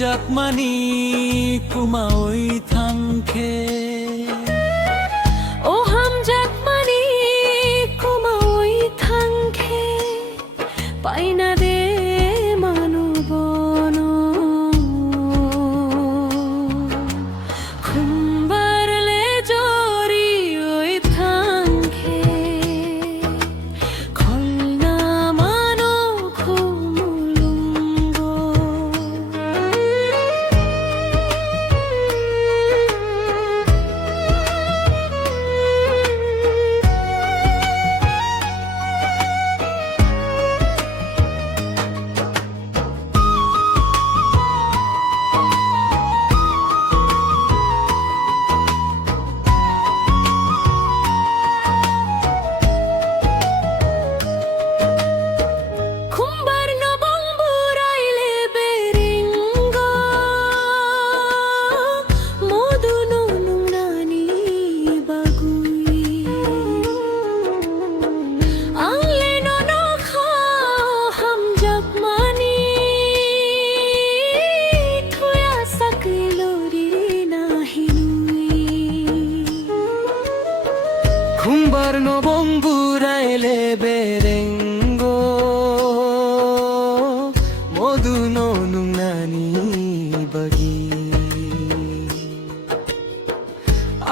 জাকমানি কুমা ওই থাংখে ও হাম জাকমানি কুমা ওই থাংখে পাইনা দে মানুবন খুম্বারলে জরি ওই থাংখে খলনা মানো খুমুলুঙ্গ খুম্বার নবং বুড়াইলে বেরেঙ্গো মধু নুংনানি বাগি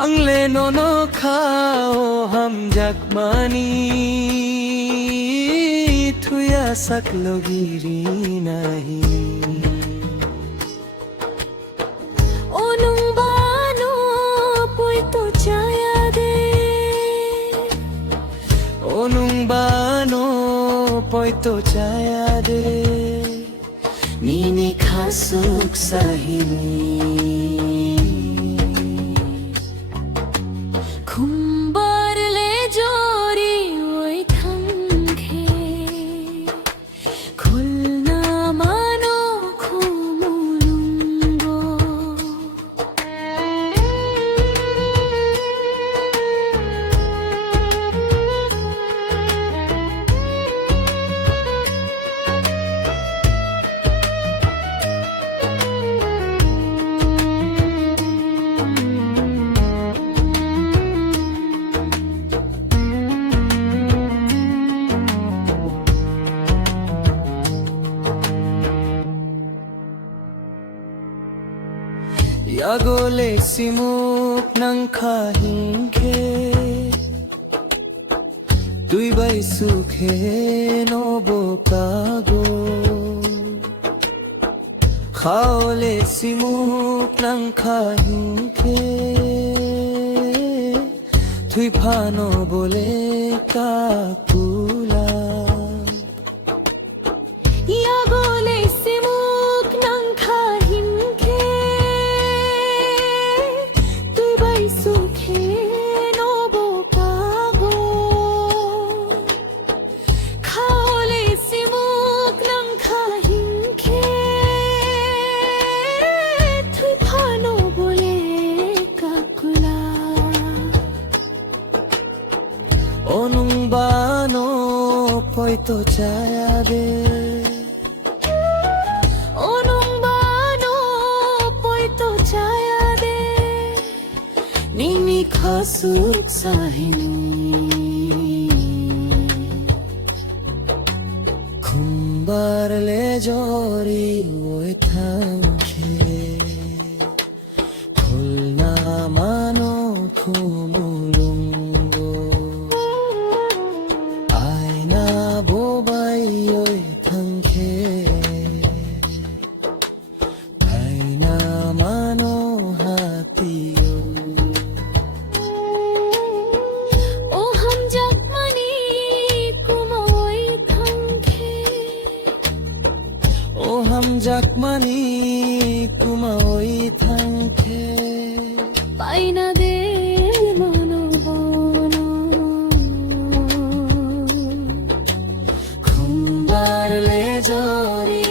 আংলে ননো খাও হাম জাকমানি থুয়া সকলো গিরি নাহি Onungbano poito chaya de nini khasuk sahini khumbar le jori oi thangkhe khulna mano khumulungo Yagole simuk nang kahingke Tui bai sukhe no bokago Khaole simuk nang kahingke Tui phano bole kakula Yagole simuk nang kahingke sukhe no bokago khole simuk nang khahingke thui phano bole kakula Onungbano poito chaya de Onungbano poito chaya de nini khasuk sahini khumbar le jori oi thangkhe khulna mano khumulungo aina bobai oi thangkhe aina mano hati ham jakmani kuma oi thangkhe paina de manobono khumbar le jori